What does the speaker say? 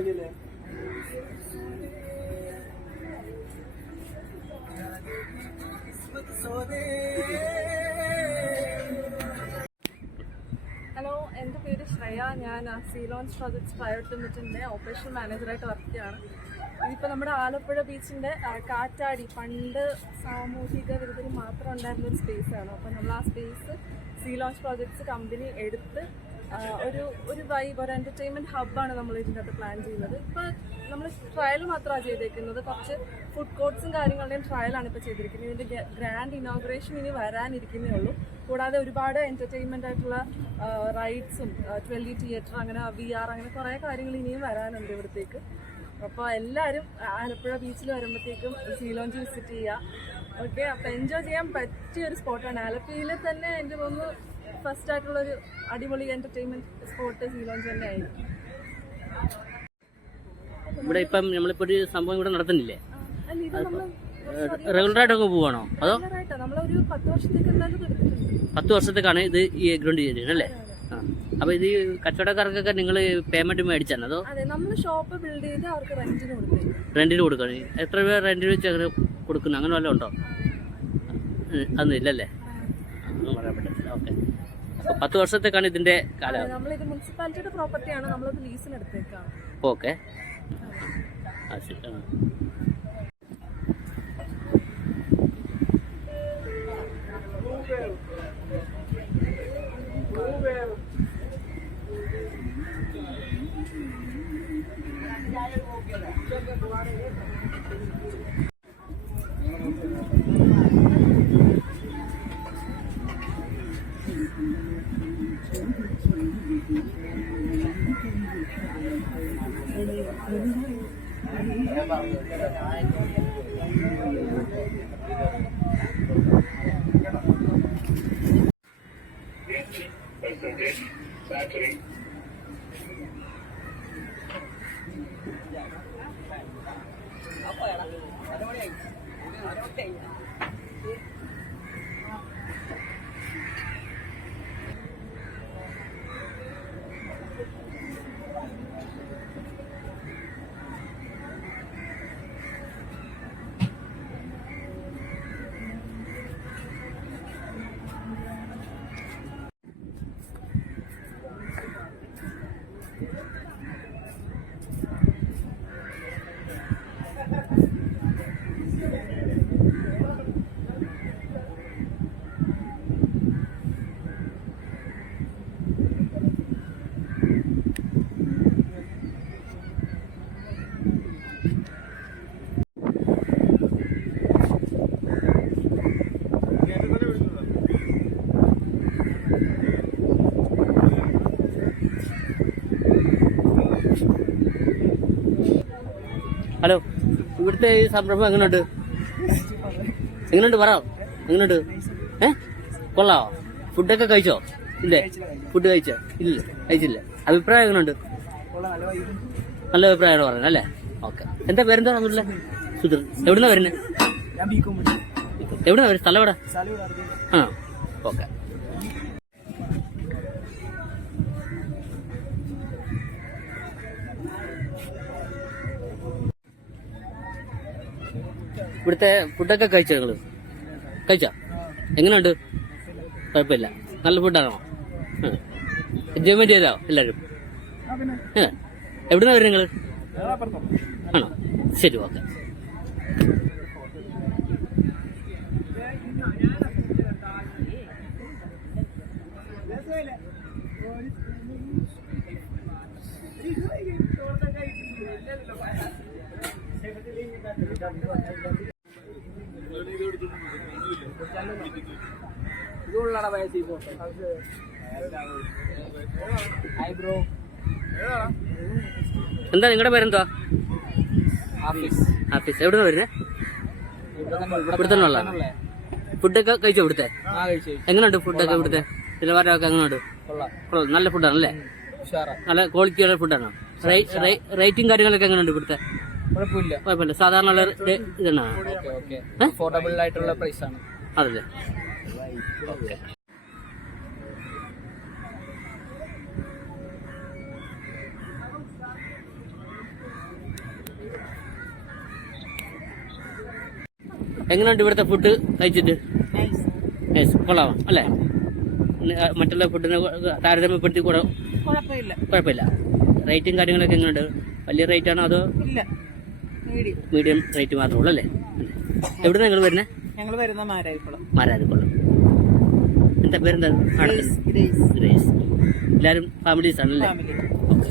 Hello, എൻ്റെ പേര് ശ്രേയ. ഞാൻ സീ ലോഞ്ച് പ്രോജക്ട്സ് പ്രൈവറ്റ് ലിമിറ്റഡിൻ്റെ ഓപ്പറേഷൻ മാനേജറായിട്ട് വർക്ക് ചെയ്യുകയാണ്. ഇതിപ്പോൾ നമ്മുടെ ആലപ്പുഴ ബീച്ചിൻ്റെ കാറ്റാടി പണ്ട് സാമൂഹിക വിരുദ്ധന് മാത്രം ഉണ്ടായിരുന്നൊരു സ്പേസാണ്. അപ്പോൾ നമ്മൾ ആ space sea launch projects company എടുത്ത് ഒരു വൈബ്, ഒരു എൻ്റർടൈൻമെൻറ്റ് ഹബ്ബാണ് നമ്മൾ ഇതിൻ്റെ അകത്ത് പ്ലാൻ ചെയ്യുന്നത്. ഇപ്പോൾ നമ്മൾ ട്രയൽ മാത്രമാണ് ചെയ്തേക്കുന്നത്. കുറച്ച് ഫുഡ് കോർട്ട്സും കാര്യങ്ങളുടെയും ട്രയലാണ് ഇപ്പോൾ ചെയ്തിരിക്കുന്നത്. ഇതിൻ്റെ ഗ്രാൻഡ് ഇനോഗ്രേഷൻ ഇനി വരാനിരിക്കുന്നേ ഉള്ളൂ. കൂടാതെ ഒരുപാട് എൻ്റർടൈൻമെൻ്റ് ആയിട്ടുള്ള റൈഡ്സും 20 തിയേറ്റർ, അങ്ങനെ VR, അങ്ങനെ കുറേ കാര്യങ്ങൾ ഇനിയും വരാനുണ്ട് ഇവിടത്തേക്ക്. അപ്പോൾ എല്ലാവരും ആലപ്പുഴ ബീച്ചിൽ വരുമ്പോഴത്തേക്കും സീ ലോഞ്ച് വിസിറ്റ് ചെയ്യുക. ഓക്കെ, അപ്പോൾ എൻജോയ് ചെയ്യാൻ പറ്റിയൊരു സ്പോട്ടാണ്. ആലപ്പുഴയിൽ തന്നെ എനിക്ക് തോന്നുന്നു ഫസ്റ്റ് ആയിട്ടുള്ളൊരു അടിപൊളി എൻ്റർടൈൻമെൻറ്റ് സ്പോട്ട് സീ ലോഞ്ച് തന്നെ ആയിരിക്കും. ഇവിടെ ഇപ്പം നമ്മളിപ്പോൾ ഒരു സംഭവം ഇവിടെ നടത്തുന്നില്ലേ? റെഗുലറായിട്ടൊക്കെ പോവാണോ അതോ? നമ്മളൊരു 10 വർഷത്തേക്ക് എന്തായാലും എടുത്തിട്ടുണ്ട്. 10 വർഷത്തേക്കാണ് ഇത് ഈ ഗ്രൗണ്ട് ചെയ്തിരുന്നത് അല്ലേ? അപ്പൊ ഇത് കച്ചവടക്കാർക്കൊക്കെ നിങ്ങൾ പേയ്മെന്റ് മേടിച്ചാണ് അതോ? അതെ, നമ്മൾ ഷോപ്പ് ബിൽഡ് ചെയ്ത് അവർക്ക് റെന്റിന് കൊടുക്കണം. എത്ര രൂപ റെന്റിന് വെച്ച് അങ്ങനെ കൊടുക്കുന്നു? അങ്ങനെ വല്ലതും ഉണ്ടോ? അതൊന്നും ഇല്ലല്ലേ? ഒന്നും പറയാൻ പറ്റത്തില്ല. ഓക്കെ, അപ്പൊ 10 വർഷത്തേക്കാണ് ഇതിന്റെ കാലം. നമ്മളിത് മുനിസിപ്പാലിറ്റിയുടെ പ്രോപ്പർട്ടിയാണ്, നമ്മളത് ലീസിന് എടുത്തേക്കാണ്. ഓക്കെ, ശരി. ഹലോ, ഇവിടുത്തെ ഈ സംരംഭം എങ്ങനെയുണ്ട് പറ? എങ്ങനെയുണ്ട്? കൊള്ളാവോ? ഫുഡൊക്കെ കഴിച്ചോ? ഇല്ലേ? ഫുഡ് കഴിച്ചോ? ഇല്ല, കഴിച്ചില്ല. അഭിപ്രായം എങ്ങനെയുണ്ട്? നല്ല അഭിപ്രായമാണ് പറയുന്നത് അല്ലേ? ഓക്കെ. എന്താ പേരെന്താ? സുധീർ. എവിടുന്നാ വരുന്നത്? എവിടുന്നാ വരുന്നത്? സ്ഥലം എവിടെ? ആ, ഓക്കെ. ഇവിടുത്തെ ഫുഡൊക്കെ കഴിച്ചോ നിങ്ങള്? കഴിച്ചോ? എങ്ങനെയുണ്ട്? കുഴപ്പമില്ല, നല്ല ഫുഡാണോ? എൻജോയ്മെന്റ് ചെയ്തോ എല്ലാവരും? എവിടുന്നാ വരുന്നത് നിങ്ങള്? ആണോ? ശരി, ഓക്കെ. എന്താ നിങ്ങളുടെ പേരെന്താ? ഹാഫീസ്. എവിടുന്ന വരുന്നേ? ഇവിടെ തന്നെ ഉള്ള ഫുഡൊക്കെ കഴിച്ചോ? ഇവിടുത്തെ എങ്ങനെയുണ്ട് ഫുഡൊക്കെ? ഇവിടുത്തെ നിലവാരമൊക്കെ എങ്ങനെയുണ്ട്? നല്ല ഫുഡാണല്ലേ? നല്ല ക്വാളിറ്റിയുള്ള ഫുഡാണോ? റേറ്റിംഗ് കാര്യങ്ങളൊക്കെ എങ്ങനെയുണ്ട് ഇവിടുത്തെ? കുഴപ്പമില്ല, സാധാരണ ഇതാണ്. അഫോർഡബിൾ ആയിട്ടുള്ള പ്രൈസ് ആണ്. അതല്ലേ? ഓക്കെ. എങ്ങനെയുണ്ട് ഇവിടുത്തെ ഫുഡ് കഴിച്ചിട്ട്? നൈസ്, കൊള്ളാം അല്ലേ? മറ്റുള്ള ഫുഡിനെ താരതമ്യപ്പെടുത്തി കൂടെ കുഴപ്പമില്ല. റേറ്റും കാര്യങ്ങളൊക്കെ എങ്ങനെയുണ്ട്? വലിയ റേറ്റ് ആണോ അതോ മീഡിയം റേറ്റ് മാത്രമേ ഉള്ളൂ അല്ലേ? എവിടെ നിങ്ങൾ വരുന്നത്? ഞങ്ങൾ വരുന്ന മാരാരിക്കുളം. എന്താ പേരെന്താ? ഗ്രേസ്. എല്ലാവരും ഫാമിലീസ് ആണല്ലേ? ഓക്കെ.